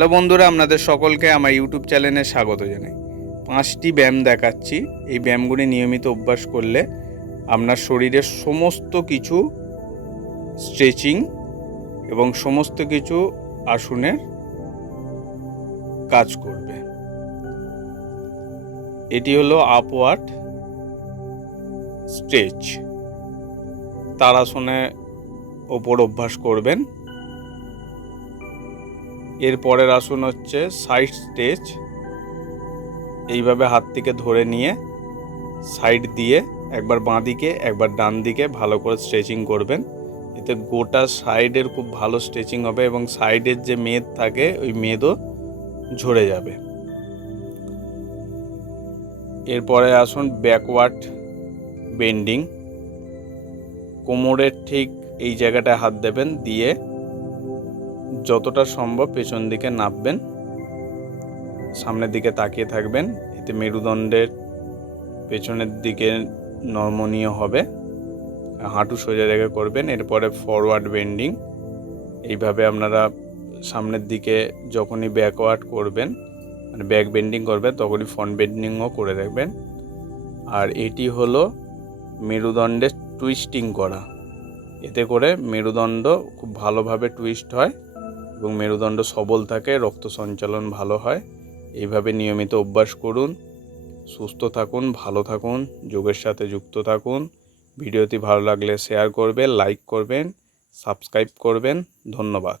Hello বন্ধুরা, আপনাদের সকলকে আমার ইউটিউব চ্যানেলে স্বাগত জানাই। 5টি ব্যায়াম দেখাচ্ছি। এই ব্যায়ামগুলি নিয়মিত অভ্যাস করলে আপনার শরীরের সমস্ত কিছু স্ট্রেচিং এবং সমস্ত কিছু আসনের কাজ করবে। এটি হলো আপওয়ার্ড স্ট্রেচ। তাড়াসনে ওপর অভ্যাস করবেন। এর পরের আসন হচ্ছে সাইড স্ট্রেচ। এইভাবে হাত থেকে ধরে নিয়ে সাইড দিয়ে একবার বাঁ দিকে একবার ডান দিকে ভালো করে স্ট্রেচিং করবেন। এতে গোটা সাইডের খুব ভালো স্ট্রেচিং হবে এবং সাইডের যে মেদ থাকে ওই মেদও ঝরে যাবে। এরপরে আসুন ব্যাকওয়ার্ড বেন্ডিং। কোমরের ঠিক এই জায়গাটায় হাত দেবেন, দিয়ে যতটা সম্ভব পেছন দিকে নামবেন, সামনের দিকে তাকিয়ে থাকবেন। এতে মেরুদণ্ডের পেছনের দিকে নমনীয় হবে। হাঁটু সোজা রেখে করবেন। এরপরে ফরওয়ার্ড বেন্ডিং। এইভাবে আপনারা সামনের দিকে যখনই ব্যাকওয়ার্ড করবেন, মানে ব্যাক বেন্ডিং করবেন, তখনই ফ্রন্ট বেন্ডিংও করে রাখবেন। আর এটি হলো মেরুদণ্ডের টুইস্টিং করা। এতে করে মেরুদণ্ড খুব ভালোভাবে টুইস্ট হয় এবং মেরুদণ্ড সবল থাকে, রক্ত সঞ্চালন ভালো হয়। এইভাবে নিয়মিত অভ্যাস করুন। সুস্থ থাকুন, ভালো থাকুন, যোগের সাথে যুক্ত থাকুন। ভিডিওটি ভালো লাগলে শেয়ার করবেন, লাইক করবেন, সাবস্ক্রাইব করবেন। ধন্যবাদ।